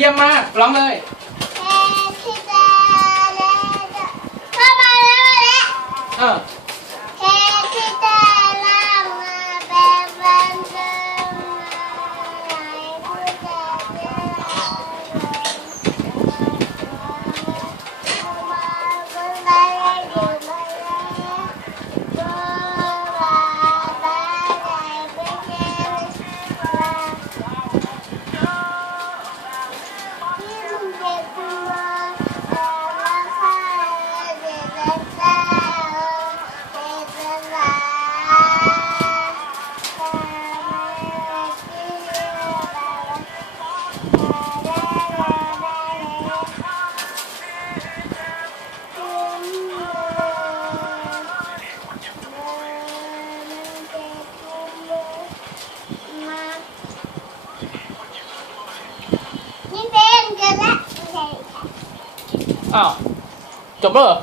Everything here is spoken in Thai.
ยี่ยมมาก ร้องเลย เออ 怎么了？